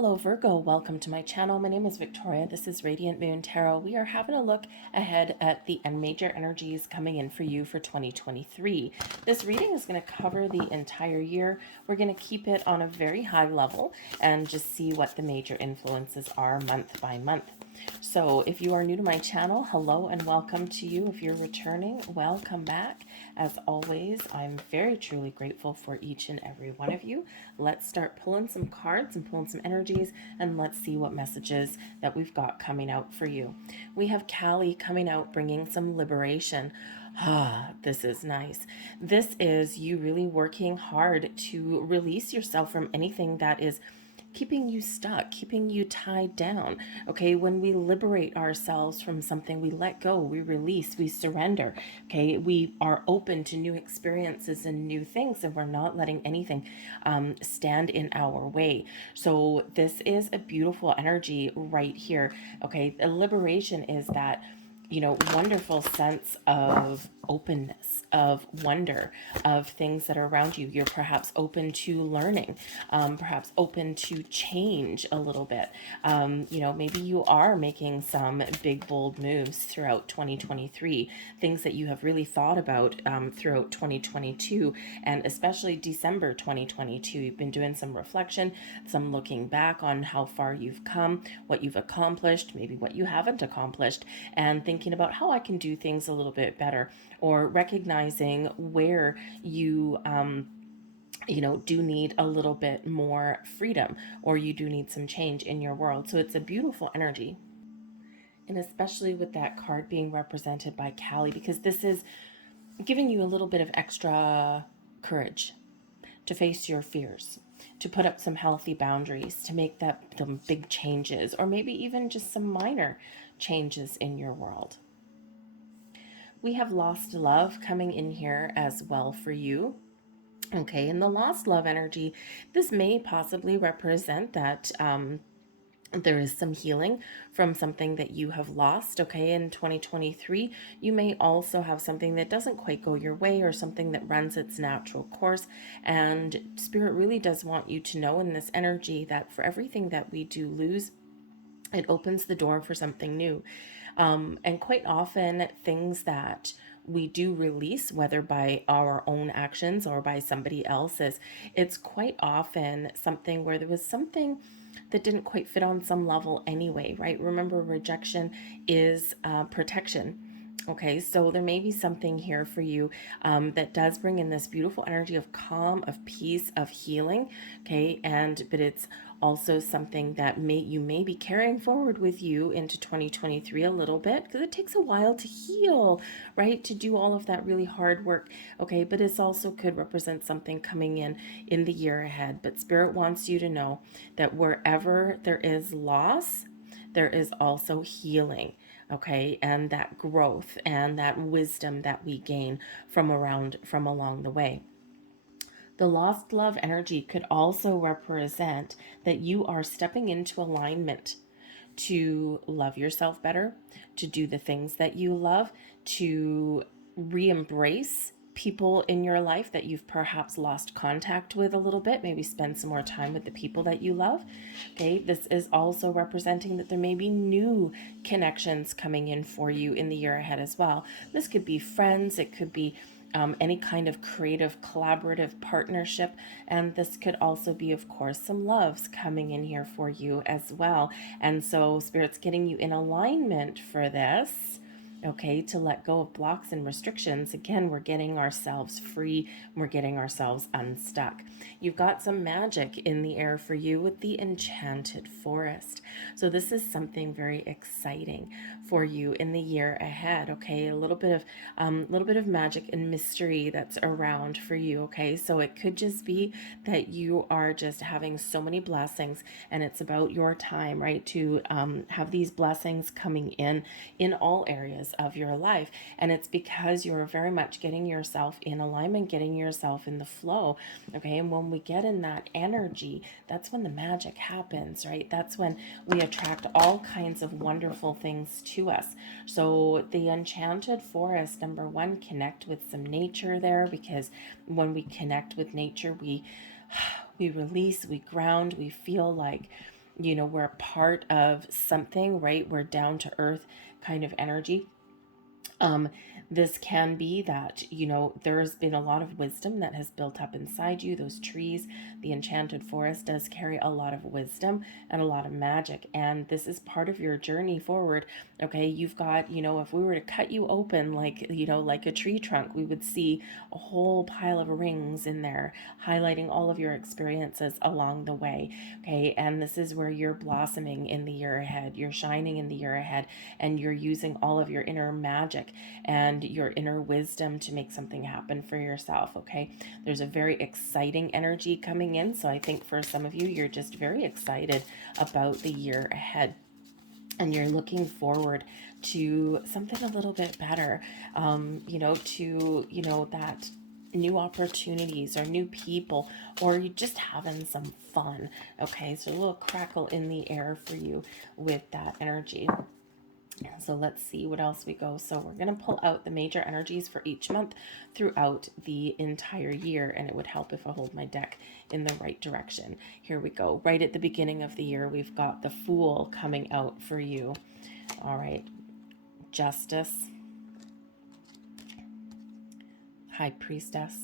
Hello Virgo, welcome to my channel. My name is Victoria. This is Radiant Moon Tarot. We are having a look ahead at the major energies coming in for you for 2023. This reading is going to cover the entire year. We're going to keep it on a very high level and just see what the major influences are month by month. So if you are new to my channel, hello and welcome to you. If you're returning, welcome back. As always, I'm very truly grateful for each and every one of you. Let's start pulling some cards and pulling some energies, and let's see what messages that we've got coming out for you. We have Callie coming out bringing some liberation. Ah, this is nice. This is you really working hard to release yourself from anything that is keeping you stuck, keeping you tied down. Okay, when we liberate ourselves from something, we let go, we release, we surrender. Okay, we are open to new experiences and new things, and we're not letting anything stand in our way. So this is a beautiful energy right here. Okay, the liberation is that, you know, wonderful sense of openness, of wonder, of things that are around you. You're perhaps open to learning, perhaps open to change a little bit. You know, maybe you are making some big, bold moves throughout 2023, things that you have really thought about throughout 2022, and especially December 2022. You've been doing some reflection, some looking back on how far you've come, what you've accomplished, maybe what you haven't accomplished, and thinking about how I can do things a little bit better, or recognizing where you you know, do need a little bit more freedom, or you do need some change in your world. So it's a beautiful energy. And especially with that card being represented by Callie, because this is giving you a little bit of extra courage to face your fears, to put up some healthy boundaries, to make some big changes, or maybe even just some minor changes in your world. We have lost love coming in here as well for you. Okay, and the lost love energy, this may possibly represent that there is some healing from something that you have lost. Okay, in 2023 you may also have something that doesn't quite go your way, or something that runs its natural course, and Spirit really does want you to know in this energy that for everything that we do lose, it opens the door for something new. And quite often things that we do release, whether by our own actions or by somebody else's, it's quite often something where there was something that didn't quite fit on some level anyway, right? Remember, rejection is protection. Okay, so there may be something here for you that does bring in this beautiful energy of calm, of peace, of healing. Okay, but it's also something that you may be carrying forward with you into 2023 a little bit, because it takes a while to heal, right? To do all of that really hard work. Okay, but it's also could represent something coming in the year ahead. But Spirit wants you to know that wherever there is loss, there is also healing. Okay, and that growth and that wisdom that we gain from along the way. The lost love energy could also represent that you are stepping into alignment to love yourself better, to do the things that you love, to re-embrace people in your life that you've perhaps lost contact with a little bit. Maybe spend some more time with the people that you love. Okay, this is also representing that there may be new connections coming in for you in the year ahead as well. This could be friends, it could be any kind of creative collaborative partnership, and this could also be, of course, some loves coming in here for you as well. And so Spirit's getting you in alignment for this. Okay, to let go of blocks and restrictions. Again, we're getting ourselves free, we're getting ourselves unstuck. You've got some magic in the air for you with the enchanted forest. So this is something very exciting for you in the year ahead. Okay, a little bit of magic and mystery that's around for you. Okay, so it could just be that you are just having so many blessings, and it's about your time, right, to have these blessings coming in all areas of your life. And it's because you're very much getting yourself in alignment, getting yourself in the flow. Okay, and when we get in that energy, that's when the magic happens, right? That's when we attract all kinds of wonderful things to us. So the enchanted forest, number one, connect with some nature there, because when we connect with nature, we release, we ground, we feel like you know, we're a part of something, right? We're down to earth kind of energy. um, this can be that, you know, there's been a lot of wisdom that has built up inside you. Those trees, the enchanted forest does carry a lot of wisdom and a lot of magic. And this is part of your journey forward. Okay. You've got, you know, if we were to cut you open like, you know, like a tree trunk, we would see a whole pile of rings in there, highlighting all of your experiences along the way. Okay. And this is where you're blossoming in the year ahead. You're shining in the year ahead, and you're using all of your inner magic and your inner wisdom to make something happen for yourself. Okay. There's a very exciting energy coming in. So I think for some of you, you're just very excited about the year ahead, and you're looking forward to something a little bit better, you know, to, you know, that new opportunities or new people, or you just having some fun. Okay. So a little crackle in the air for you with that energy. So let's see what else we go. So we're going to pull out the major energies for each month throughout the entire year, and it would help if I hold my deck in the right direction. Here we go. Right at the beginning of the year, we've got the Fool coming out for you. All right. Justice, High Priestess,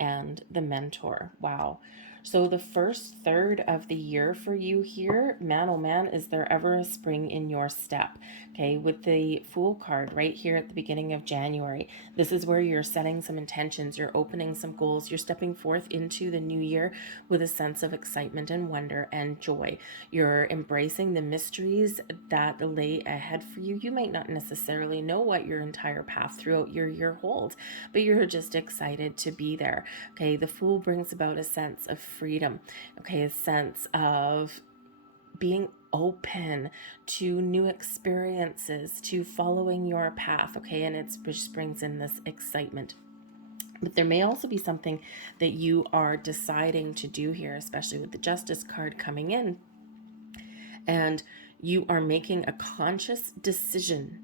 and the Mentor. Wow. So the first third of the year for you here, man, oh man, is there ever a spring in your step? Okay, with the Fool card right here at the beginning of January, this is where you're setting some intentions, you're opening some goals, you're stepping forth into the new year with a sense of excitement and wonder and joy. You're embracing the mysteries that lay ahead for you. You might not necessarily know what your entire path throughout your year holds, but you're just excited to be there. Okay, the Fool brings about a sense of freedom, okay, a sense of being open to new experiences, to following your path, okay, and it just brings in this excitement. But there may also be something that you are deciding to do here, especially with the Justice card coming in, and you are making a conscious decision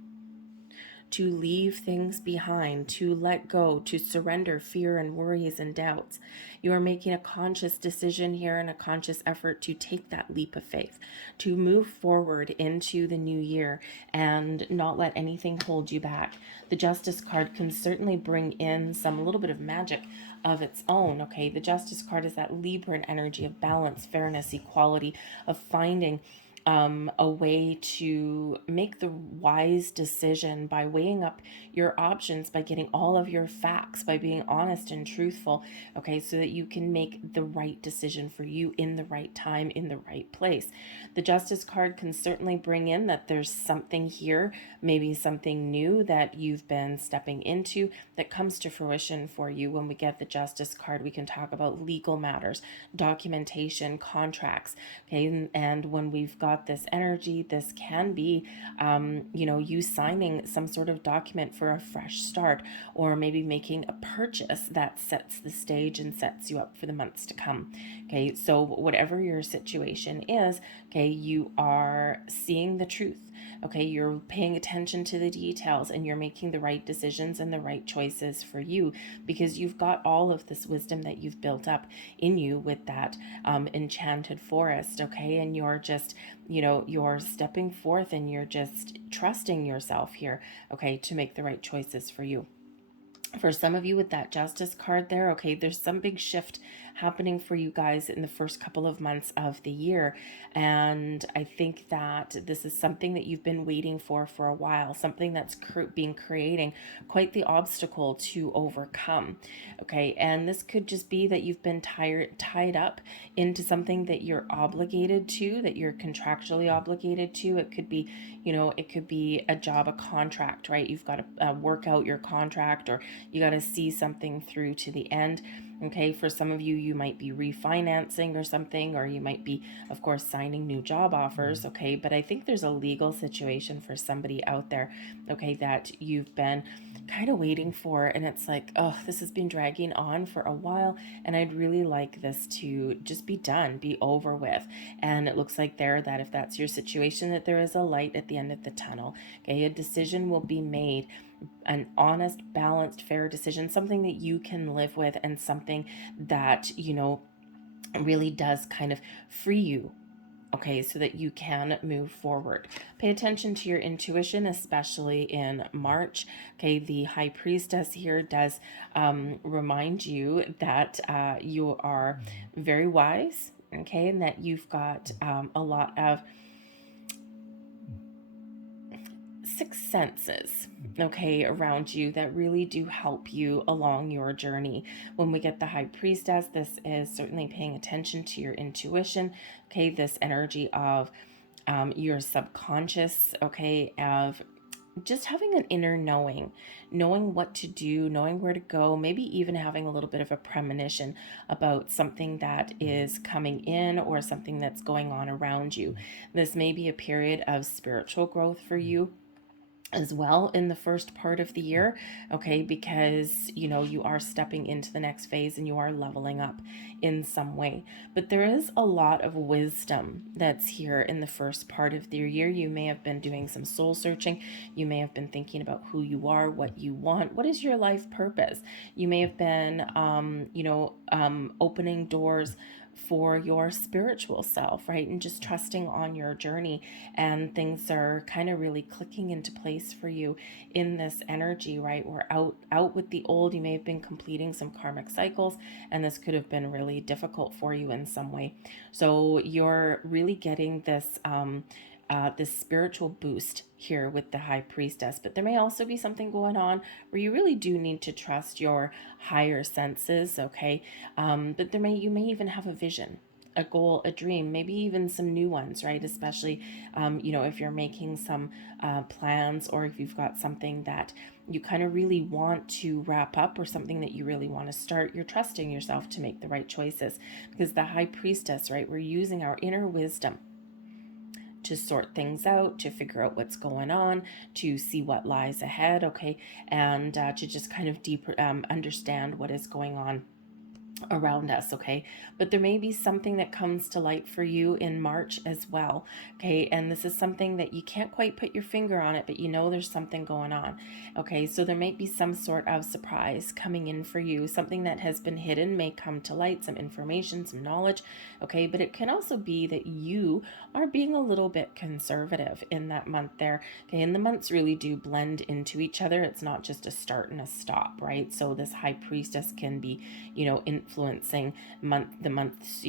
to leave things behind, to let go, to surrender fear and worries and doubts. You are making a conscious decision here and a conscious effort to take that leap of faith, to move forward into the new year and not let anything hold you back. The Justice card can certainly bring in some, a little bit of magic of its own. Okay, the Justice card is that Libran energy of balance, fairness, equality, of finding a way to make the wise decision by weighing up your options, by getting all of your facts, by being honest and truthful, okay, so that you can make the right decision for you in the right time, in the right place. The Justice card can certainly bring in that there's something here, maybe something new that you've been stepping into that comes to fruition for you. When we get the Justice card, we can talk about legal matters, documentation, contracts, okay, and when we've got this energy, this can be, you know, you signing some sort of document for a fresh start, or maybe making a purchase that sets the stage and sets you up for the months to come. Okay, so whatever your situation is, okay, you are seeing the truth. Okay, you're paying attention to the details, and you're making the right decisions and the right choices for you, because you've got all of this wisdom that you've built up in you with that enchanted forest. Okay, and you're just, you know, you're stepping forth and you're just trusting yourself here, okay, to make the right choices for you. For some of you with that Justice card there, okay, there's some big shift happening for you guys in the first couple of months of the year. And I think that this is something that you've been waiting for a while, something that's been creating quite the obstacle to overcome. Okay, and this could just be that you've been tied up into something that you're obligated to, that you're contractually obligated to. It could be, you know, it could be a job, a contract, right? You've got to work out your contract, or you got to see something through to the end. Okay, for some of you, you might be refinancing or something, or you might be, of course, signing new job offers. Okay, but I think there's a legal situation for somebody out there, okay, that you've been kind of waiting for, and it's like, oh, this has been dragging on for a while, and I'd really like this to just be done, be over with. And it looks like there that if that's your situation, that there is a light at the end of the tunnel. Okay, a decision will be made, an honest, balanced, fair decision, something that you can live with, and something that, you know, really does kind of free you, okay, so that you can move forward. Pay attention to your intuition, especially in March. Okay, the High Priestess here does remind you that you are very wise, okay, and that you've got a lot of sixth senses, okay, around you that really do help you along your journey. When we get the High Priestess, this is certainly paying attention to your intuition, okay, this energy of your subconscious, okay, of just having an inner knowing what to do, knowing where to go, maybe even having a little bit of a premonition about something that is coming in or something that's going on around you. This may be a period of spiritual growth for you as well in the first part of the year, okay, because you are stepping into the next phase and you are leveling up in some way. But there is a lot of wisdom that's here in the first part of the year. You may have been doing some soul searching. You may have been thinking about who you are, what you want, what is your life purpose. You may have been opening doors for your spiritual self, right? And just trusting on your journey, and things are kind of really clicking into place for you in this energy, right? We're out with the old. You may have been completing some karmic cycles, and this could have been really difficult for you in some way. So you're really getting this spiritual boost here with the High Priestess. But there may also be something going on where you really do need to trust your higher senses, okay? But you may even have a vision, a goal, a dream, maybe even some new ones, right? Especially, if you're making some plans, or if you've got something that you kind of really want to wrap up, or something that you really want to start, you're trusting yourself to make the right choices. Because the High Priestess, right, we're using our inner wisdom to sort things out, to figure out what's going on, to see what lies ahead, okay, and to just kind of deeper understand what is going on around us, okay? But there may be something that comes to light for you in March as well, okay? And this is something that you can't quite put your finger on it, but there's something going on, okay? So there might be some sort of surprise coming in for you. Something that has been hidden may come to light, some information, some knowledge, okay? But it can also be that you are being a little bit conservative in that month there, okay? And the months really do blend into each other. It's not just a start and a stop, right? So this High Priestess can be, influencing the months,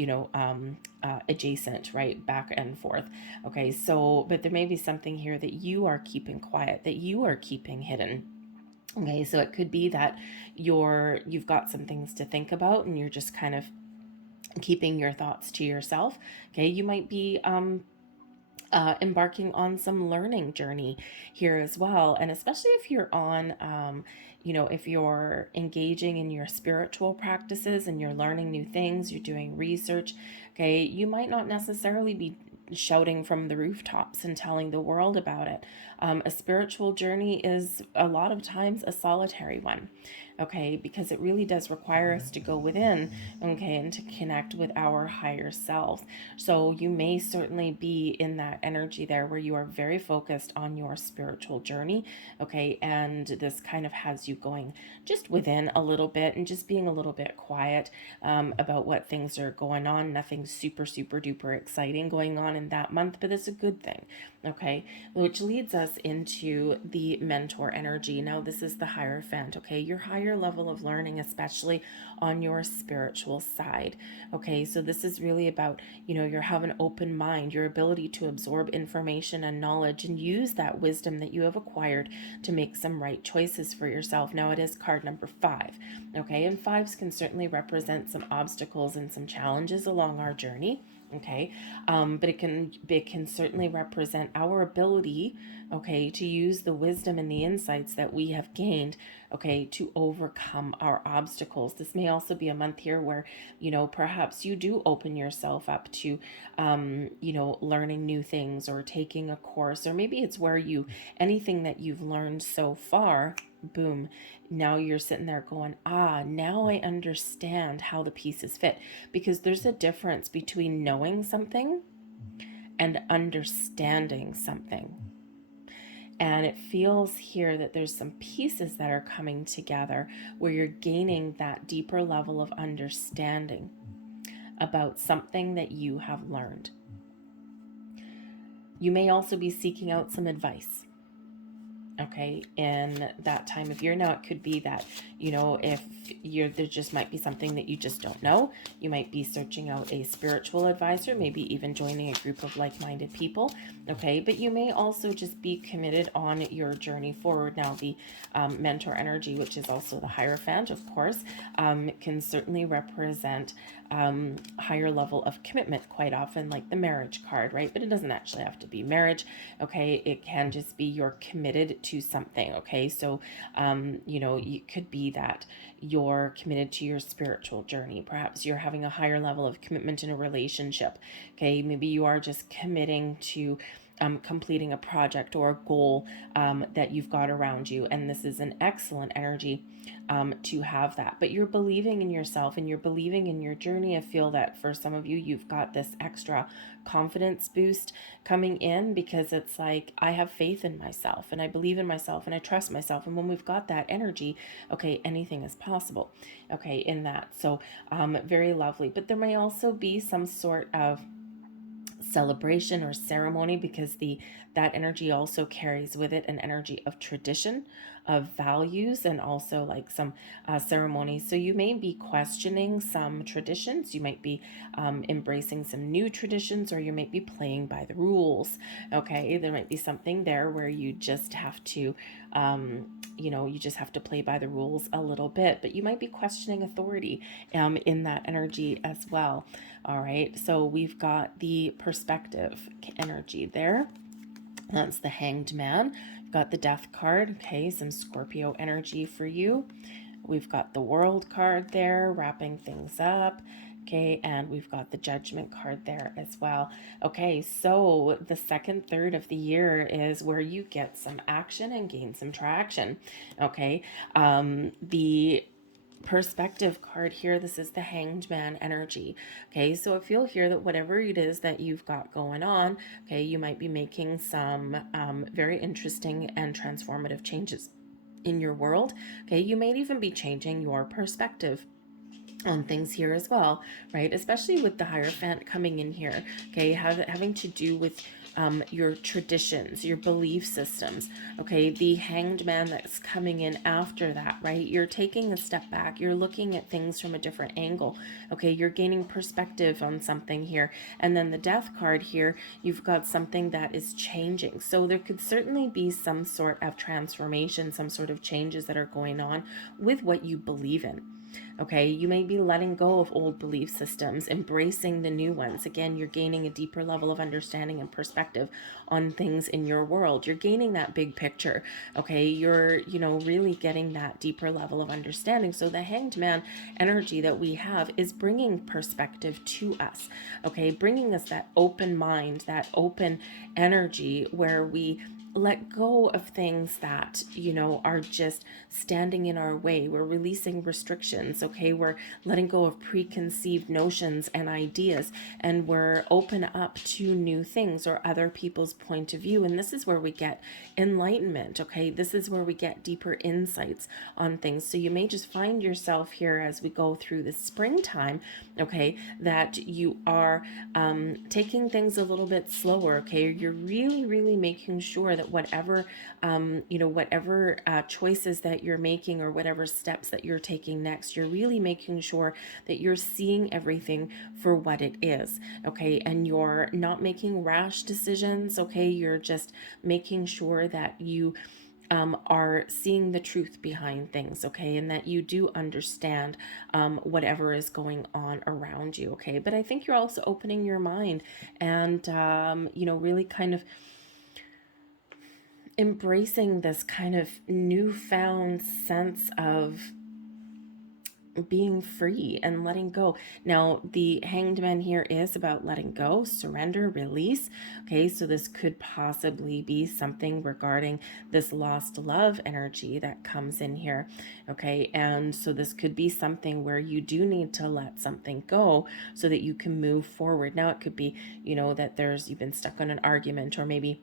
adjacent, right, back and forth. Okay, so, but there may be something here that you are keeping quiet, that you are keeping hidden. Okay, so it could be that you've got some things to think about, and you're just kind of keeping your thoughts to yourself. Okay, you might be embarking on some learning journey here as well. And especially if you're on, if you're engaging in your spiritual practices and you're learning new things, you're doing research, okay, you might not necessarily be shouting from the rooftops and telling the world about it. A spiritual journey is a lot of times a solitary one, okay, because it really does require us to go within, okay, and to connect with our higher selves. So you may certainly be in that energy there where you are very focused on your spiritual journey, okay, and this kind of has you going just within a little bit and just being a little bit quiet about what things are going on. Nothing super, super duper exciting going on in that month, but it's a good thing, okay, which leads us into the mentor energy. Now, this is the Hierophant, okay, your higher level of learning, especially on your spiritual side, okay, so this is really about, you have an open mind, your ability to absorb information and knowledge and use that wisdom that you have acquired to make some right choices for yourself. Now, it is card number 5, okay, and 5s can certainly represent some obstacles and some challenges along our journey, okay, but it can certainly represent our ability, okay, to use the wisdom and the insights that we have gained, okay, to overcome our obstacles. This may also be a month here where, perhaps you do open yourself up to, learning new things or taking a course, or maybe it's where anything that you've learned so far, boom, now you're sitting there going, now I understand how the pieces fit. Because there's a difference between knowing something and understanding something. And it feels here that there's some pieces that are coming together where you're gaining that deeper level of understanding about something that you have learned. You may also be seeking out some advice, okay, in that time of year. Now, it could be that, if there just might be something that you just don't know. You might be searching out a spiritual advisor, maybe even joining a group of like-minded people, okay? But you may also just be committed on your journey forward. Now, the mentor energy, which is also the Hierophant, of course, can certainly represent higher level of commitment, quite often, like the marriage card, right? But it doesn't actually have to be marriage, okay? It can just be you're committed to something, okay? So, it could be that you're committed to your spiritual journey. Perhaps you're having a higher level of commitment in a relationship, okay? Maybe you are just committing to completing a project or a goal that you've got around you. And this is an excellent energy to have that. But you're believing in yourself and you're believing in your journey. I feel that for some of you, you've got this extra confidence boost coming in, because it's like, I have faith in myself and I believe in myself and I trust myself. And when we've got that energy, okay, anything is possible, okay, in that. So very lovely. But there may also be some sort of celebration or ceremony, because that energy also carries with it an energy of tradition, of values, and also like some ceremonies. So you may be questioning some traditions, you might be embracing some new traditions, or you might be playing by the rules, okay? There might be something there where you just have to you just have to play by the rules a little bit, but you might be questioning authority in that energy as well. All right, so we've got the perspective energy there. That's the Hanged Man. We've got the Death card, okay, some Scorpio energy for you. We've got the World card there, wrapping things up. Okay, and we've got the Judgment card there as well. Okay, so the second third of the year is where you get some action and gain some traction. Okay, the perspective card here, this is the Hanged Man energy. Okay, so I feel here that whatever it is that you've got going on, okay, you might be making some very interesting and transformative changes in your world. Okay, you may even be changing your perspective on things here as well, right? Especially with the Hierophant coming in here, okay, having to do with your traditions, your belief systems, okay? The Hanged Man that's coming in after that, right? You're taking a step back, you're looking at things from a different angle, okay? You're gaining perspective on something here. And then the Death card here, you've got something that is changing. So there could certainly be some sort of transformation, some sort of changes that are going on with what you believe in. Okay, you may be letting go of old belief systems, embracing the new ones. Again, you're gaining a deeper level of understanding and perspective on things in your world. You're gaining that big picture. Okay, you're, really getting that deeper level of understanding. So the Hanged Man energy that we have is bringing perspective to us. Okay, bringing us that open mind, that open energy where we let go of things that, are just standing in our way. We're releasing restrictions, okay? We're letting go of preconceived notions and ideas, and we're open up to new things or other people's point of view. And this is where we get enlightenment, okay? This is where we get deeper insights on things. So you may just find yourself here as we go through the springtime, okay, that you are taking things a little bit slower, okay? You're really, really making sure that whatever choices that you're making, or whatever steps that you're taking next, you're really making sure that you're seeing everything for what it is, okay? And you're not making rash decisions, okay? You're just making sure that you are seeing the truth behind things, okay? And that you do understand whatever is going on around you, okay? But I think you're also opening your mind and, really kind of embracing this kind of newfound sense of being free and letting go. Now, the Hanged Man here is about letting go, surrender, release. Okay, so this could possibly be something regarding this lost love energy that comes in here. Okay, and so this could be something where you do need to let something go so that you can move forward. Now, it could be, that you've been stuck on an argument, or maybe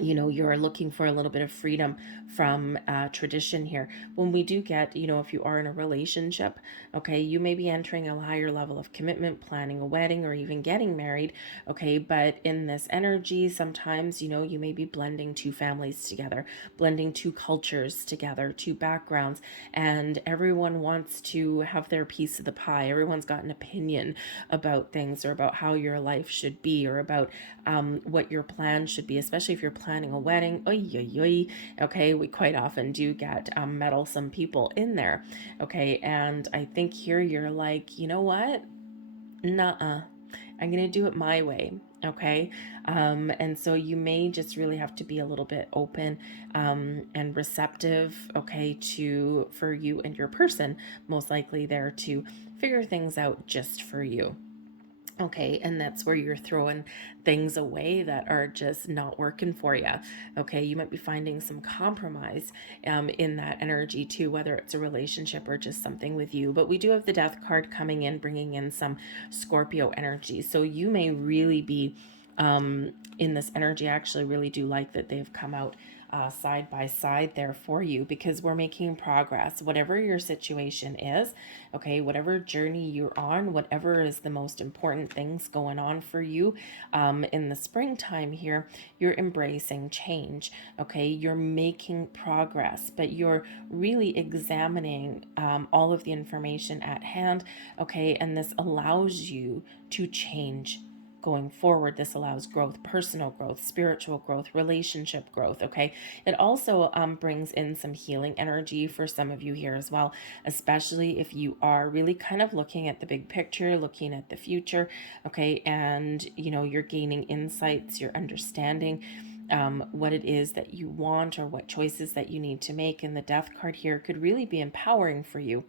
you're looking for a little bit of freedom from tradition here. When we do get, if you are in a relationship, okay, you may be entering a higher level of commitment, planning a wedding, or even getting married, okay, but in this energy, sometimes, you may be blending two families together, blending two cultures together, two backgrounds, and everyone wants to have their piece of the pie. Everyone's got an opinion about things, or about how your life should be, or about what your plan should be, especially if you're planning a wedding. Oy, oy, oy. Okay, we quite often do get meddlesome people in there. Okay, and I think here you're like, you know what? Nuh-uh. I'm going to do it my way. Okay. And so you may just really have to be a little bit open and receptive, okay, for you and your person, most likely there to figure things out just for you. Okay, and that's where you're throwing things away that are just not working for you. Okay, you might be finding some compromise in that energy too, whether it's a relationship or just something with you. But we do have the Death card coming in, bringing in some Scorpio energy. So you may really be in this energy. I actually really do like that they've come out side by side there for you, because we're making progress. Whatever your situation is, okay, whatever journey you're on, whatever is the most important things going on for you in the springtime here, you're embracing change. Okay, you're making progress, but you're really examining all of the information at hand. Okay, and this allows you to change going forward. This allows growth, personal growth, spiritual growth, relationship growth. Okay, it also brings in some healing energy for some of you here as well, especially if you are really kind of looking at the big picture, looking at the future. Okay, and you're gaining insights, you're understanding what it is that you want, or what choices that you need to make. And the Death card here could really be empowering for you,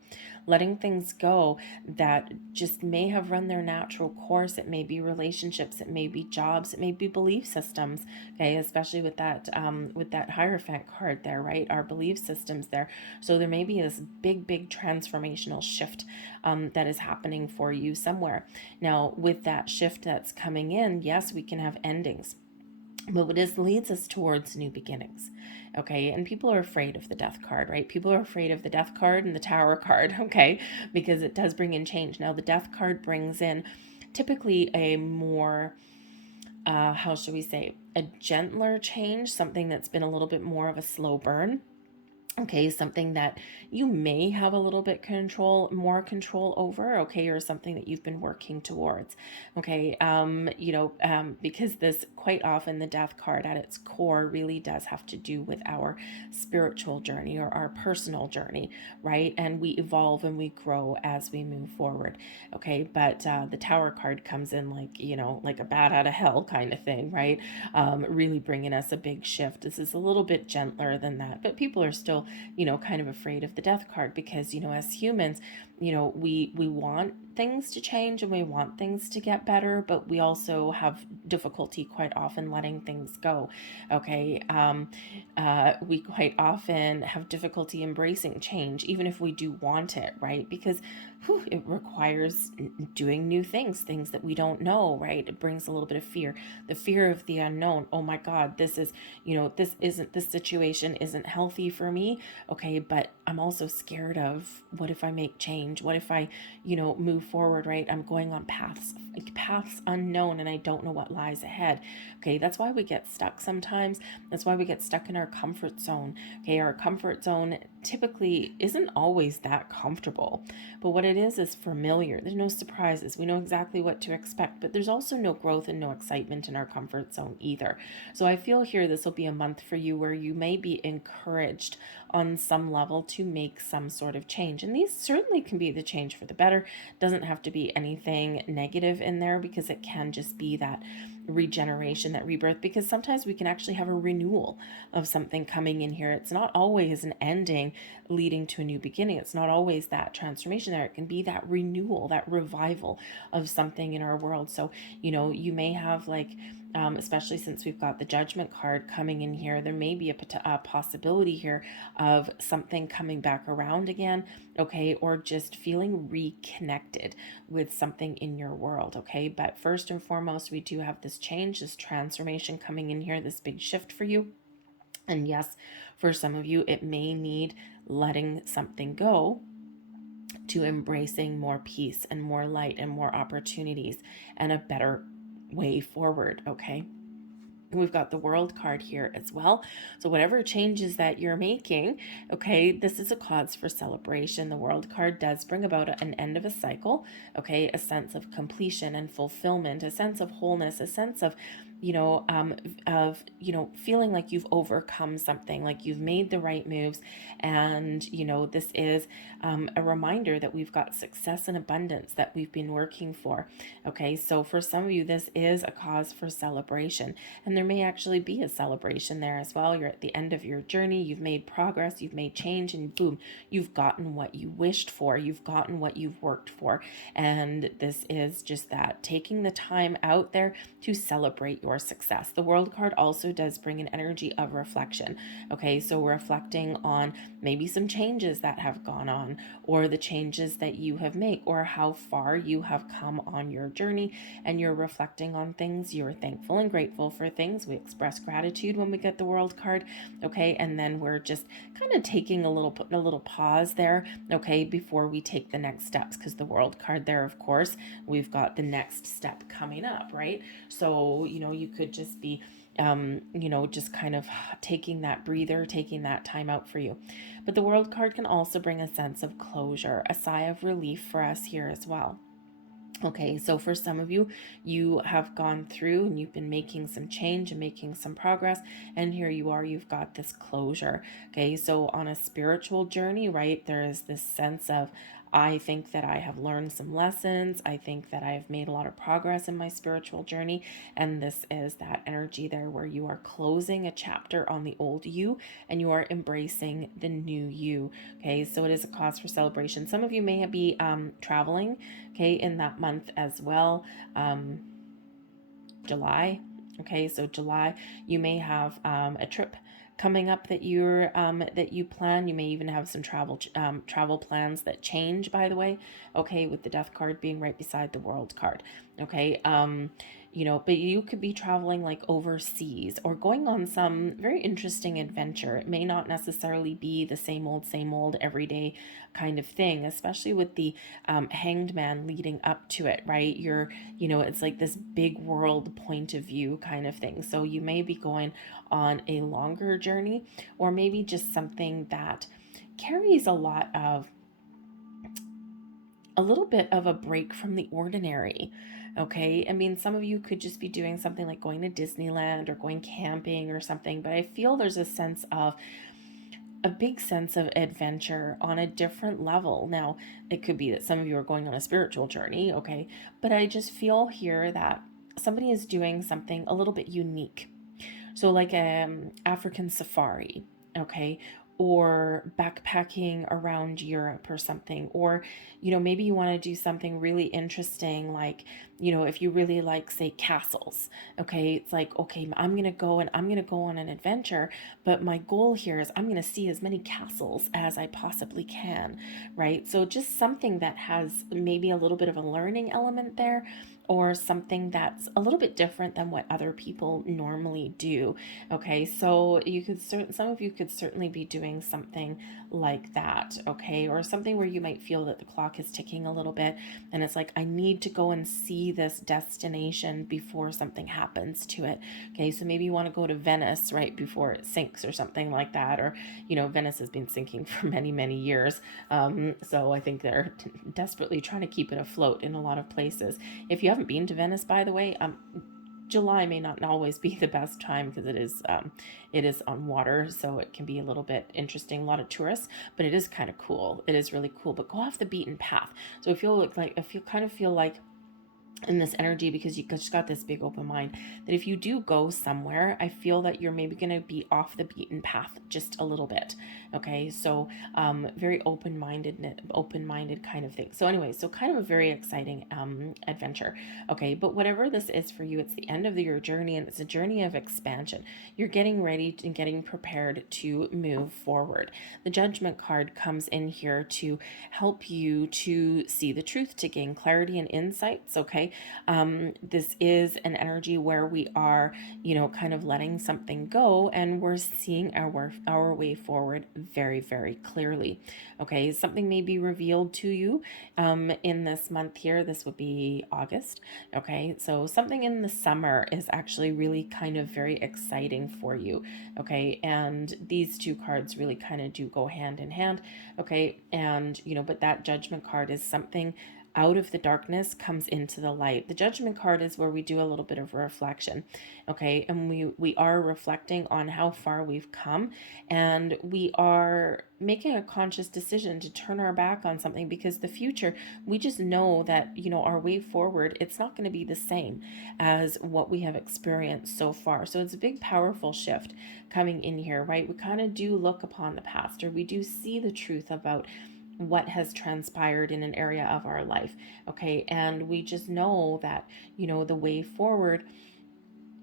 letting things go that just may have run their natural course. It may be relationships, it may be jobs, it may be belief systems. Okay, especially with that Hierophant card there, right? Our belief systems there. So there may be this big transformational shift that is happening for you somewhere. Now, with that shift that's coming in, yes, we can have endings, but this leads us towards new beginnings. Okay, and people are afraid of the Death card, right? People are afraid of the Death card and the Tower card, okay, because it does bring in change. Now, the Death card brings in typically a more how should we say, a gentler change, something that's been a little bit more of a slow burn. Okay, something that you may have a little bit more control over, okay, or something that you've been working towards. Okay, because this, quite often the Death card at its core really does have to do with our spiritual journey, or our personal journey, right? And we evolve and we grow as we move forward. Okay, but the Tower card comes in like, like a bat out of hell kind of thing, right? Really bringing us a big shift. This is a little bit gentler than that, but people are still, kind of afraid of the Death card, because, as humans, we want things to change and we want things to get better, but we also have difficulty quite often letting things go. Okay, we quite often have difficulty embracing change, even if we do want it, right? Because it requires doing new things that we don't know, right? It brings a little bit of fear, the fear of the unknown. Oh my God, this situation isn't healthy for me. Okay, but I'm also scared of, what if I make change? What if I, move forward, right? I'm going on paths unknown, and I don't know what lies ahead. Okay, that's why we get stuck sometimes. That's why we get stuck in our comfort zone. Okay, our comfort zone typically isn't always that comfortable, but what it is familiar. There's no surprises. We know exactly what to expect, but there's also no growth and no excitement in our comfort zone either. So I feel here this will be a month for you where you may be encouraged on some level to make some sort of change. And these certainly can be the change for the better. Doesn't have to be anything negative in there, because it can just be that regeneration, that rebirth, because sometimes we can actually have a renewal of something coming in here. It's not always an ending leading to a new beginning. It's not always that transformation there. It can be that renewal, that revival of something in our world. So, you may have like, especially since we've got the Judgment card coming in here, there may be a possibility here of something coming back around again, okay, or just feeling reconnected with something in your world, okay? But first and foremost, we do have the this change, this transformation coming in here, this big shift for you. And yes, for some of you, it may need letting something go to embracing more peace and more light and more opportunities and a better way forward, okay? We've got the World card here as well. So whatever changes that you're making, okay, this is a cause for celebration. The World card does bring about an end of a cycle, okay, a sense of completion and fulfillment, a sense of wholeness, a sense of, feeling like you've overcome something, like you've made the right moves. And, this is a reminder that we've got success and abundance that we've been working for. Okay, so for some of you, this is a cause for celebration. And there may actually be a celebration there as well. You're at the end of your journey, you've made progress, you've made change, and boom, you've gotten what you wished for, you've gotten what you've worked for. And this is just that, taking the time out there to celebrate your success. The World card also does bring an energy of reflection. Okay, so reflecting on maybe some changes that have gone on, or the changes that you have made, or how far you have come on your journey, and you're reflecting on things. You're thankful and grateful for things. We express gratitude when we get the World card, okay, and then we're just kind of taking a little pause there, okay, before we take the next steps, because the World card there, of course, we've got the next step coming up, right? So you could just be just kind of taking that breather, taking that time out for you. But the World card can also bring a sense of closure, a sigh of relief for us here as well. Okay, so for some of you, you have gone through and you've been making some change and making some progress, and here you are, you've got this closure. Okay, so on a spiritual journey, right, there is this sense of, I think that I have learned some lessons. I think that I have made a lot of progress in my spiritual journey. And this is that energy there where you are closing a chapter on the old you and you are embracing the new you. Okay, so it is a cause for celebration. Some of you may be traveling, okay, in that month as well. July. Okay, so July, you may have a trip coming up that you plan. You may even have some travel plans that change, by the way, okay, with the Death card being right beside the World card. Okay, but you could be traveling like overseas or going on some very interesting adventure. It may not necessarily be the same old everyday kind of thing, especially with the Hanged Man leading up to it, right? It's like this big world point of view kind of thing. So you may be going on a longer journey, or maybe just something that carries a little bit of a break from the ordinary. Okay, I mean, some of you could just be doing something like going to Disneyland or going camping or something, but I feel there's a big sense of adventure on a different level. Now, it could be that some of you are going on a spiritual journey, okay, but I just feel here that somebody is doing something a little bit unique. So like African safari, okay, or backpacking around Europe or something, or maybe you want to do something really interesting, like if you really like, say, castles, okay, it's like, okay, I'm gonna go on an adventure, but my goal here is I'm gonna see as many castles as I possibly can, right? So just something that has maybe a little bit of a learning element there, or something that's a little bit different than what other people normally do. Okay, so some of you could certainly be doing something like that, okay, or something where you might feel that the clock is ticking a little bit, and it's like, I need to go and see this destination before something happens to it. Okay, so maybe you want to go to Venice right before it sinks or something like that, or Venice has been sinking for many years, so I think they're desperately trying to keep it afloat in a lot of places. If you haven't been to Venice, by the way, July may not always be the best time because it is on water, so it can be a little bit interesting, a lot of tourists, but it is kind of cool. It is really cool, but go off the beaten path. So if you kind of feel like in this energy, because you just got this big open mind, that if you do go somewhere, I feel that you're maybe going to be off the beaten path just a little bit. Okay, so very open-minded kind of thing. So anyway, so kind of a very exciting adventure. Okay, but whatever this is for you, it's the end of your journey, and it's a journey of expansion. You're getting ready and getting prepared to move forward. The Judgment card comes in here to help you to see the truth, to gain clarity and insights. Okay, this is an energy where we are, kind of letting something go, and we're seeing our way forward very, very clearly. Okay, something may be revealed to you in this month here. This would be August. Okay, so something in the summer is actually really kind of very exciting for you. Okay, and these two cards really kind of do go hand in hand. Okay, and but that Judgment card is something out of the darkness comes into the light. The Judgment card is where we do a little bit of reflection. Okay, and we are reflecting on how far we've come, and we are making a conscious decision to turn our back on something, because the future, we just know that our way forward, it's not going to be the same as what we have experienced so far. So it's a big powerful shift coming in here, right? We kind of do look upon the past, or we do see the truth about what has transpired in an area of our life. Okay, and we just know that the way forward,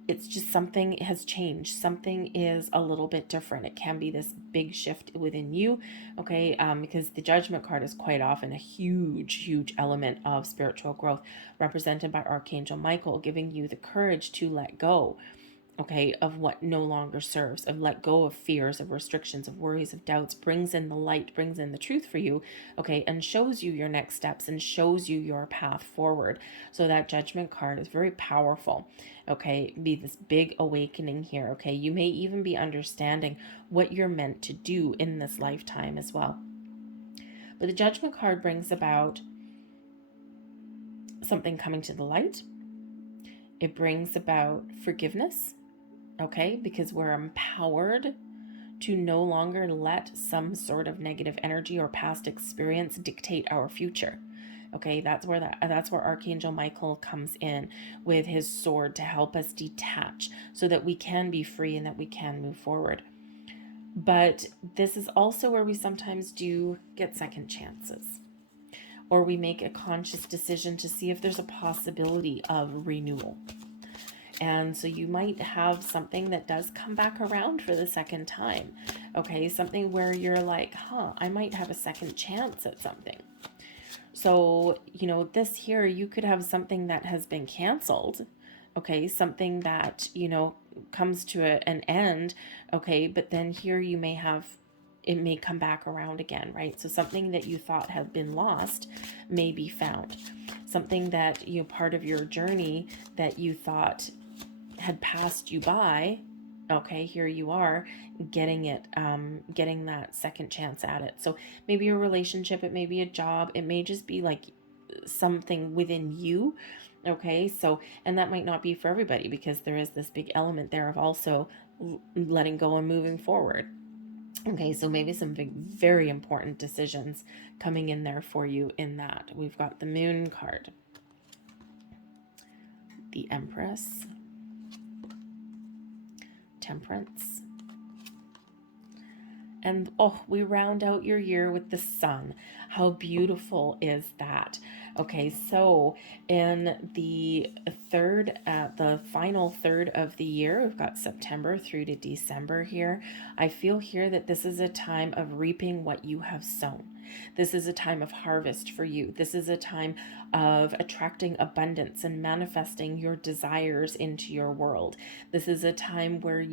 it's just something has changed. Something is a little bit different. It can be this big shift within you. Okay, because the Judgment card is quite often a huge element of spiritual growth, represented by Archangel Michael, giving you the courage to let go, okay, of what no longer serves, of let go of fears, of restrictions, of worries, of doubts, brings in the light, brings in the truth for you, okay, and shows you your next steps and shows you your path forward. So that Judgment card is very powerful. Okay, be this big awakening here. Okay, you may even be understanding what you're meant to do in this lifetime as well. But the Judgment card brings about something coming to the light. It brings about forgiveness. Okay, because we're empowered to no longer let some sort of negative energy or past experience dictate our future. Okay, that's where Archangel Michael comes in with his sword to help us detach, so that we can be free and that we can move forward. But this is also where we sometimes do get second chances, or we make a conscious decision to see if there's a possibility of renewal. And so you might have something that does come back around for the second time. Okay, something where you're like, I might have a second chance at something. So, this here, you could have something that has been canceled. Okay, something that, comes to an end. Okay, but then here you may have, it may come back around again, right? So something that you thought had been lost may be found. Something that, part of your journey that you thought had passed you by, okay, here you are getting it, getting that second chance at it. So maybe a relationship, it may be a job, it may just be like something within you. Okay, so, and that might not be for everybody, because there is this big element there of also letting go and moving forward. Okay, so maybe some big, very important decisions coming in there for you in that. We've got the Moon card, the Empress, Temperance, and we round out your year with the Sun. How beautiful is that? Okay, so in the final third of the year, we've got September through to December here. I feel here that this is a time of reaping what you have sown. This is a time of harvest for you. This is a time of attracting abundance and manifesting your desires into your world. This is a time where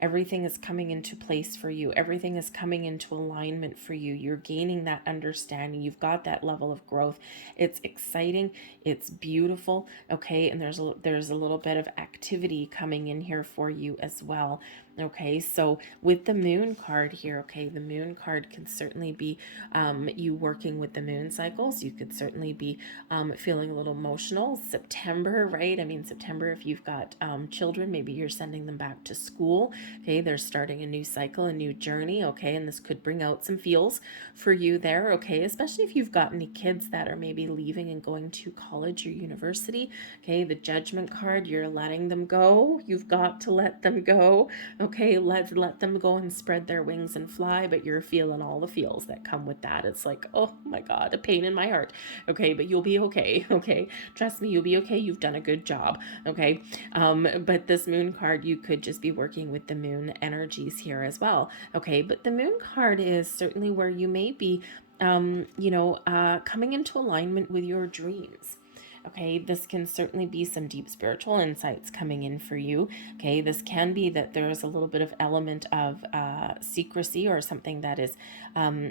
everything is coming into place for you. Everything is coming into alignment for you. You're gaining that understanding. You've got that level of growth. It's exciting. It's beautiful. Okay, and there's a little bit of activity coming in here for you as well. Okay, so with the Moon card here, okay, the Moon card can certainly be you working with the moon cycles. You could certainly be feeling a little emotional. September, right? I mean, September, if you've got children, maybe you're sending them back to school. Okay, they're starting a new cycle, a new journey. Okay, and this could bring out some feels for you there. Okay, especially if you've got any kids that are maybe leaving and going to college or university. Okay, the Judgment card, you're letting them go. You've got to let them go. Okay, let them go and spread their wings and fly, but you're feeling all the feels that come with that. It's like, oh my God, a pain in my heart. Okay, but you'll be okay. Okay, trust me, you'll be okay. You've done a good job. Okay, but this moon card, you could just be working with the moon energies here as well. Okay, but the moon card is certainly where you may be, coming into alignment with your dreams. Okay, this can certainly be some deep spiritual insights coming in for you. Okay, this can be that there's a little bit of element of secrecy or something that is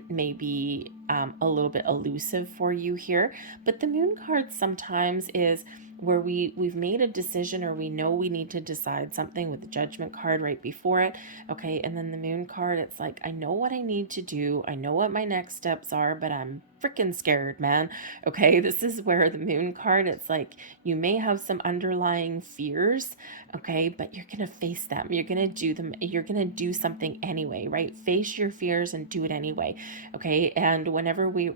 maybe a little bit elusive for you here. But the moon card sometimes is where we've made a decision, or we know we need to decide something, with the judgment card right before it. Okay, and then the moon card, it's like, I know what I need to do, I know what my next steps are, but I'm freaking scared, man. Okay, this is where the moon card, it's like you may have some underlying fears, okay, but you're gonna face them, you're gonna do them, you're gonna do something anyway, right? Face your fears and do it anyway. Okay, and whenever we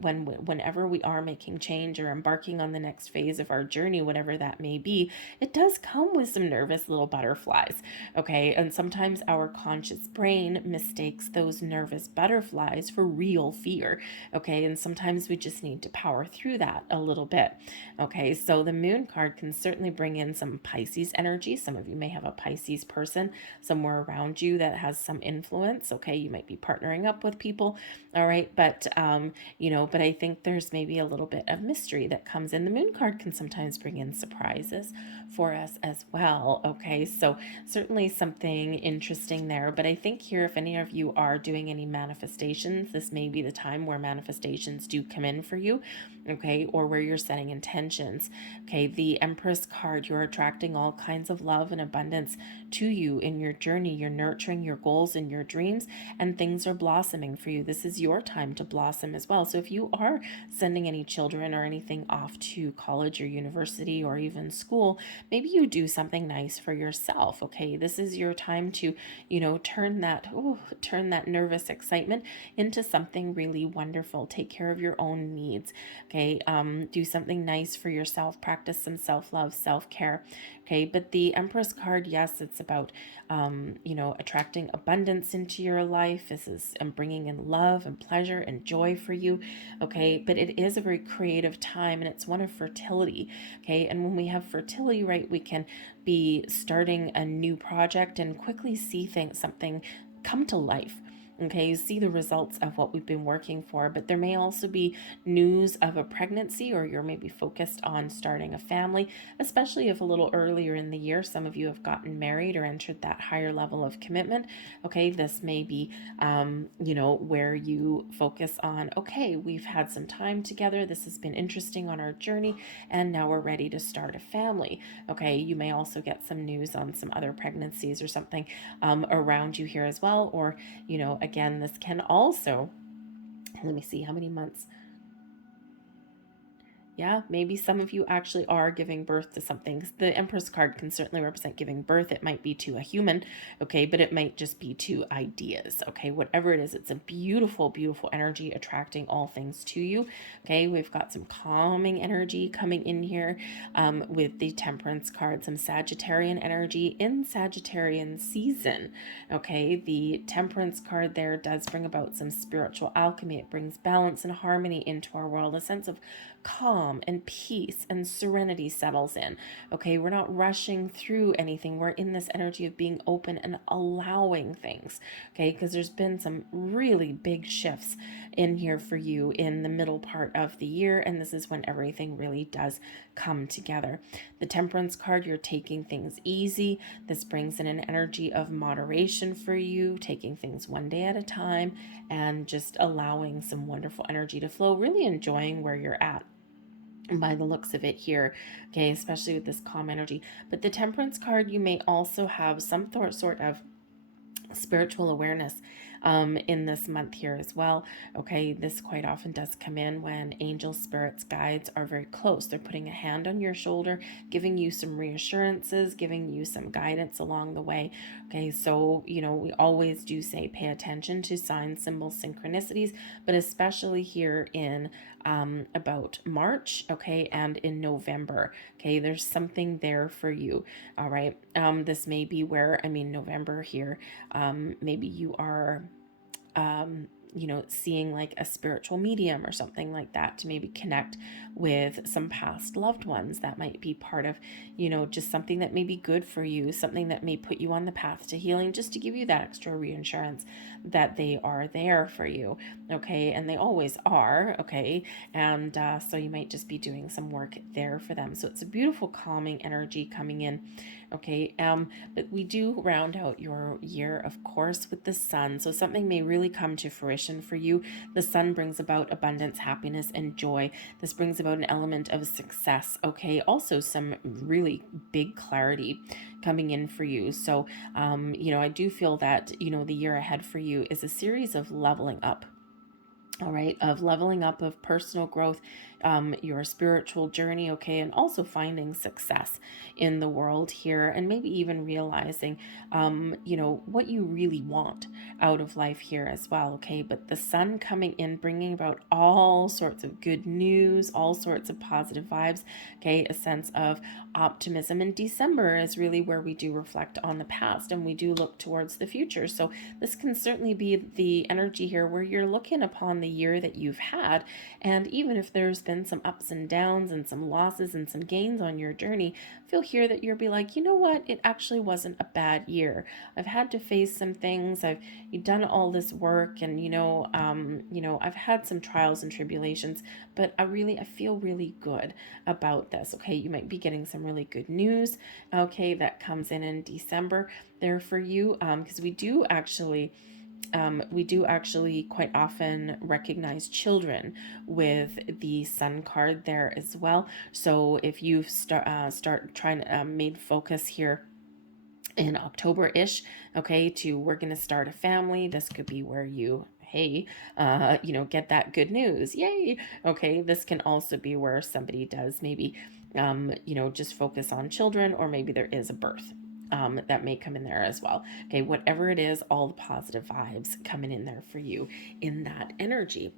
are making change or embarking on the next phase of our journey, whatever that may be, it does come with some nervous little butterflies. Okay, and sometimes our conscious brain mistakes those nervous butterflies for real fear. Okay, and sometimes we just need to power through that a little bit. Okay, so the moon card can certainly bring in some Pisces energy. Some of you may have a Pisces person somewhere around you that has some influence. Okay, you might be partnering up with people. All right, but but I think there's maybe a little bit of mystery that comes in. The moon card can sometimes bring in surprises for us as well. Okay, so certainly something interesting there. But I think here, if any of you are doing any manifestations, this may be the time where manifestations do come in for you. Okay, or where you're setting intentions. Okay, the Empress card, you're attracting all kinds of love and abundance to you in your journey. You're nurturing your goals and your dreams, and things are blossoming for you. This is your time to blossom as well. So if you are sending any children or anything off to college or university or even school, maybe you do something nice for yourself. Okay, this is your time to, turn that nervous excitement into something really wonderful. Take care of your own needs. Okay, do something nice for yourself. Practice some self-love, self-care. Okay, but the Empress card, yes, it's about attracting abundance into your life. This is bringing in love and pleasure and joy for you. Okay, but it is a very creative time, and it's one of fertility. Okay, and when we have fertility, right, we can be starting a new project and quickly see something come to life. Okay, you see the results of what we've been working for, but there may also be news of a pregnancy, or you're maybe focused on starting a family, especially if a little earlier in the year some of you have gotten married or entered that higher level of commitment. Okay, this may be, where you focus on, okay, we've had some time together, this has been interesting on our journey, and now we're ready to start a family. Okay, you may also get some news on some other pregnancies or something around you here as well, or, again, this can also, let me see how many months. Yeah, maybe some of you actually are giving birth to something. The Empress card can certainly represent giving birth. It might be to a human, okay, but it might just be to ideas, okay, whatever it is. It's a beautiful, beautiful energy attracting all things to you, okay. We've got some calming energy coming in here with the Temperance card, some Sagittarian energy in Sagittarian season, okay. The Temperance card there does bring about some spiritual alchemy. It brings balance and harmony into our world, a sense of calm and peace and serenity settles in. Okay, we're not rushing through anything. We're in this energy of being open and allowing things. Okay, because there's been some really big shifts in here for you in the middle part of the year, and this is when everything really does come together. The Temperance card, you're taking things easy. This brings in an energy of moderation for you, taking things one day at a time and just allowing some wonderful energy to flow, really enjoying where you're at by the looks of it here, okay, especially with this calm energy. But the Temperance card, you may also have some sort of spiritual awareness in this month here as well. Okay, this quite often does come in when angel spirits, guides are very close. They're putting a hand on your shoulder, giving you some reassurances, giving you some guidance along the way. Okay, so, we always do say pay attention to signs, symbols, synchronicities, but especially here in about March, okay, and in November. Okay, there's something there for you. All right, this may be where, November here, maybe you are seeing like a spiritual medium or something like that to maybe connect with some past loved ones. That might be part of, just something that may be good for you, something that may put you on the path to healing, just to give you that extra reassurance that they are there for you. Okay, and they always are. Okay, and so you might just be doing some work there for them. So it's a beautiful calming energy coming in. Okay, but we do round out your year, of course, with the sun. So something may really come to fruition for you. The sun brings about abundance, happiness, and joy. This brings about an element of success. Okay, also some really big clarity coming in for you. So, I do feel that, the year ahead for you is a series of leveling up. All right, of leveling up, of personal growth, your spiritual journey, okay, and also finding success in the world here, and maybe even realizing, what you really want out of life here as well, okay. But the sun coming in, bringing about all sorts of good news, all sorts of positive vibes, okay, a sense of optimism. And December is really where we do reflect on the past and we do look towards the future. So this can certainly be the energy here where you're looking upon the year that you've had, and even if there's been some ups and downs and some losses and some gains on your journey, feel here that you'll be like, you know what, it actually wasn't a bad year. I've had to face some things. I've done all this work, and I've had some trials and tribulations, but I feel really good about this. Okay, you might be getting some really good news, okay, that comes in December there for you, because we do actually quite often recognize children with the sun card there as well. So if you start trying to made focus here in October-ish, okay, we're going to start a family, this could be where you get that good news, yay. Okay, this can also be where somebody does maybe just focus on children, or maybe there is a birth that may come in there as well. Okay, whatever it is, all the positive vibes coming in there for you in that energy.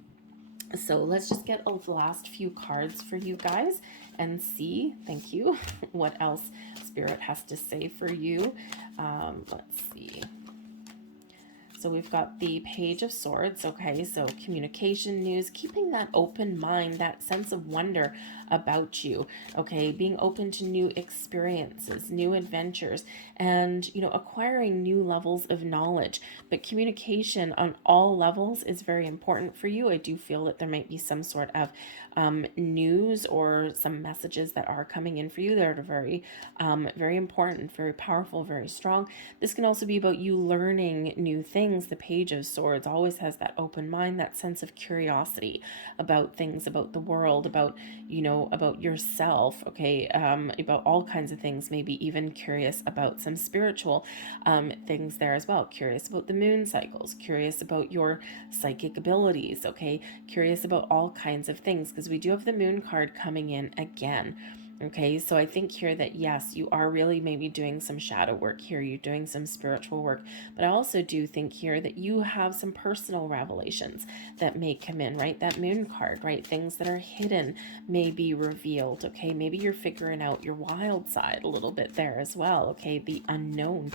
So let's just get the last few cards for you guys and see, thank you, what else Spirit has to say for you. Let's see. So we've got the Page of Swords, okay, so communication, news, keeping that open mind, that sense of wonder about you, okay, being open to new experiences, new adventures, and, acquiring new levels of knowledge. But communication on all levels is very important for you. I do feel that there might be some sort of news or some messages that are coming in for you that are very, very important, very powerful, very strong. This can also be about you learning new things. The Page of Swords always has that open mind, that sense of curiosity about things, about the world, about, about yourself, okay, about all kinds of things, maybe even curious about some spiritual things there as well, curious about the moon cycles, curious about your psychic abilities, okay, curious about all kinds of things, because we do have the moon card coming in again. Okay, so I think here that yes, you are really maybe doing some shadow work here, you're doing some spiritual work, but I also do think here that you have some personal revelations that may come in, right? That moon card, right? Things that are hidden may be revealed, okay? Maybe you're figuring out your wild side a little bit there as well, okay? The unknown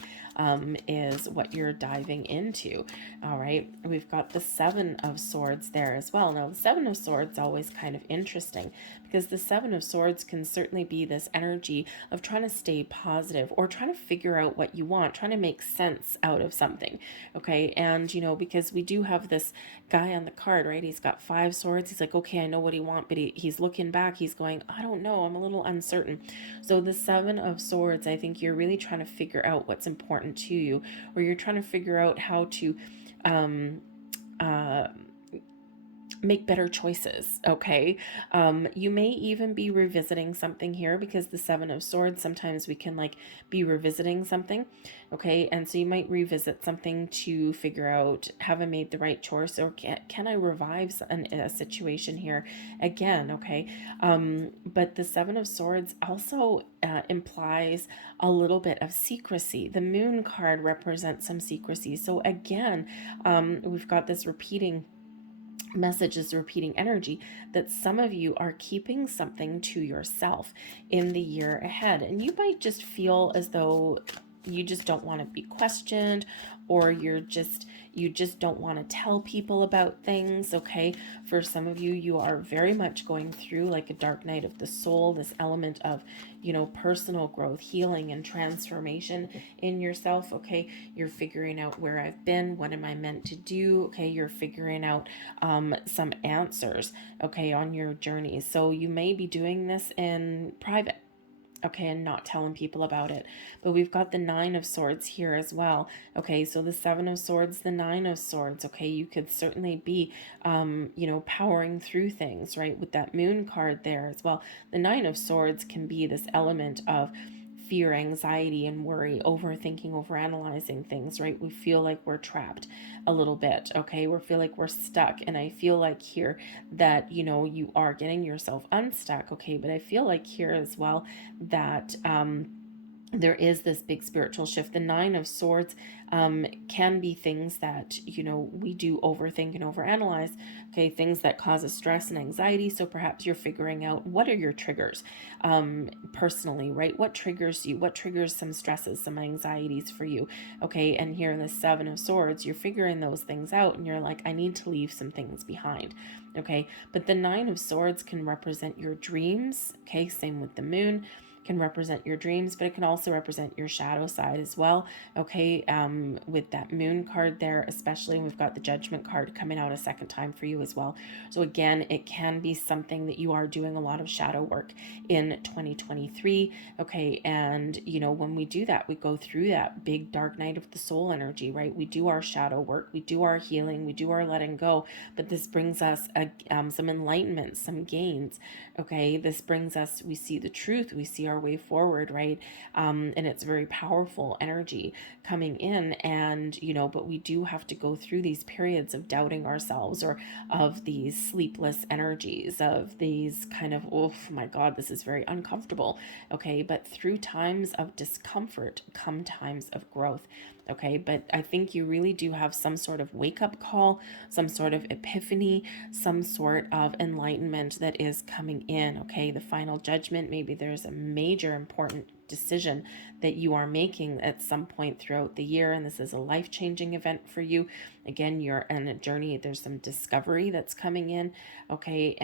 is what you're diving into, all right? We've got the Seven of Swords there as well. Now, the Seven of Swords is always kind of interesting, because the Seven of Swords can certainly be this energy of trying to stay positive or trying to figure out what you want, trying to make sense out of something, okay? And, because we do have this guy on the card, right? He's got 5 swords. He's like, okay, I know what he wants, but he's looking back. He's going, I don't know. I'm a little uncertain. So the Seven of Swords, I think you're really trying to figure out what's important to you, or you're trying to figure out how to, make better choices. Okay. You may even be revisiting something here, because the Seven of Swords, sometimes we can like be revisiting something. Okay. And so you might revisit something to figure out, have I made the right choice, or can I revive a situation here again? Okay. But the Seven of Swords also implies a little bit of secrecy. The Moon card represents some secrecy. So again, we've got this repeating messages, repeating energy, that some of you are keeping something to yourself in the year ahead, and you might just feel as though you just don't want to be questioned, or you just don't want to tell people about things. Okay, for some of you, you are very much going through like a dark night of the soul, this element of, personal growth, healing, and transformation in yourself. Okay, you're figuring out where I've been, what am I meant to do. Okay, you're figuring out some answers, okay, on your journey. So you may be doing this in private, okay, and not telling people about it. But we've got the Nine of Swords here as well. Okay, so the Seven of Swords, the Nine of Swords. Okay, you could certainly be powering through things, right, with that Moon card there as well. The Nine of Swords can be this element of fear, anxiety, and worry, overthinking, overanalyzing things, right? We feel like we're trapped a little bit, okay? We feel like we're stuck. And I feel like here that, you are getting yourself unstuck, okay? But I feel like here as well that, there is this big spiritual shift. The Nine of Swords can be things that, we do overthink and overanalyze. Okay, things that cause us stress and anxiety. So perhaps you're figuring out, what are your triggers personally, right? What triggers you? What triggers some stresses, some anxieties for you? Okay, and here in the Seven of Swords, you're figuring those things out, and you're like, I need to leave some things behind. Okay, but the Nine of Swords can represent your dreams. Okay, same with the Moon, can represent your dreams, but it can also represent your shadow side as well. Okay, with that Moon card there, especially, we've got the Judgment card coming out a second time for you as well. So again, it can be something that you are doing a lot of shadow work in 2023. Okay, and when we do that, we go through that big dark night of the soul energy, right? We do our shadow work, we do our healing, we do our letting go, but this brings us some enlightenment, some gains. Okay, this brings us, we see the truth, we see our way forward, right? And it's very powerful energy coming in, and but we do have to go through these periods of doubting ourselves, or of these sleepless energies, of these kind of, oh my god, this is very uncomfortable. Okay, but through times of discomfort come times of growth. Okay, but I think you really do have some sort of wake-up call, some sort of epiphany, some sort of enlightenment that is coming in. Okay, the final judgment, maybe there's a major important decision that you are making at some point throughout the year, and this is a life-changing event for you. Again, you're on a journey, there's some discovery that's coming in. Okay,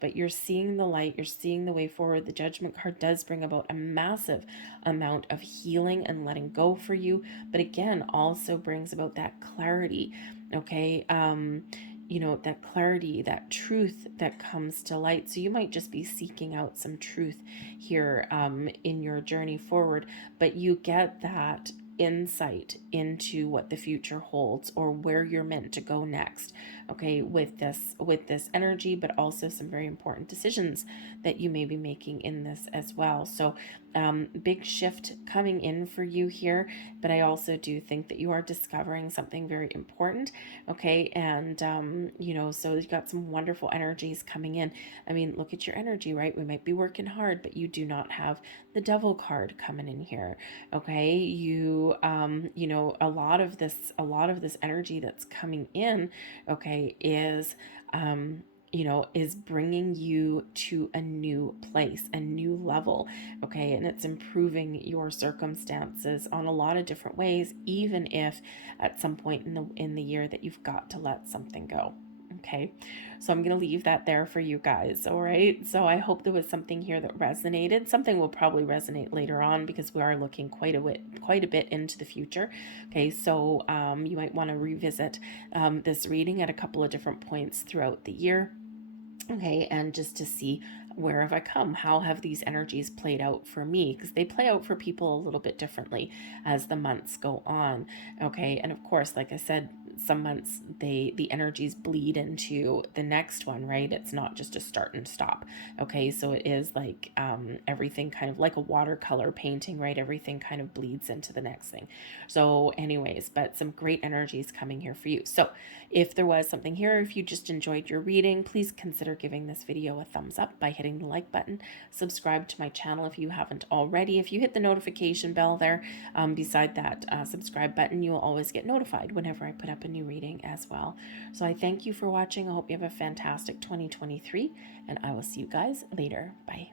but you're seeing the light, you're seeing the way forward. The Judgment card does bring about a massive amount of healing and letting go for you, but again, also brings about that clarity. Okay, that clarity, that truth that comes to light. So you might just be seeking out some truth here in your journey forward, but you get that insight into what the future holds, or where you're meant to go next. Okay, with this energy, but also some very important decisions that you may be making in this as well. So big shift coming in for you here, but I also do think that you are discovering something very important. Okay, and so you've got some wonderful energies coming in. I mean, look at your energy, right? We might be working hard, but you do not have the Devil card coming in here. Okay, you a lot of this energy that's coming in, okay, is is bringing you to a new place, a new level. Okay, and it's improving your circumstances on a lot of different ways, even if at some point in the year that you've got to let something go. Okay, so I'm going to leave that there for you guys. All right, so I hope there was something here that resonated. Something will probably resonate later on, because we are looking quite a bit into the future. Okay, so you might want to revisit this reading at a couple of different points throughout the year. Okay, and just to see, where have I come? How have these energies played out for me? Because they play out for people a little bit differently as the months go on. Okay, and of course, like I said, some months the energies bleed into the next one, right? It's not just a start and stop. Okay, so it is like everything kind of like a watercolor painting, right? Everything kind of bleeds into the next thing. So anyways, but some great energies coming here for you. So if there was something here, if you just enjoyed your reading, please consider giving this video a thumbs up by hitting the like button. Subscribe to my channel if you haven't already. If you hit the notification bell there beside that subscribe button, you will always get notified whenever I put up a new reading as well. So I thank you for watching. I hope you have a fantastic 2023, and I will see you guys later. Bye.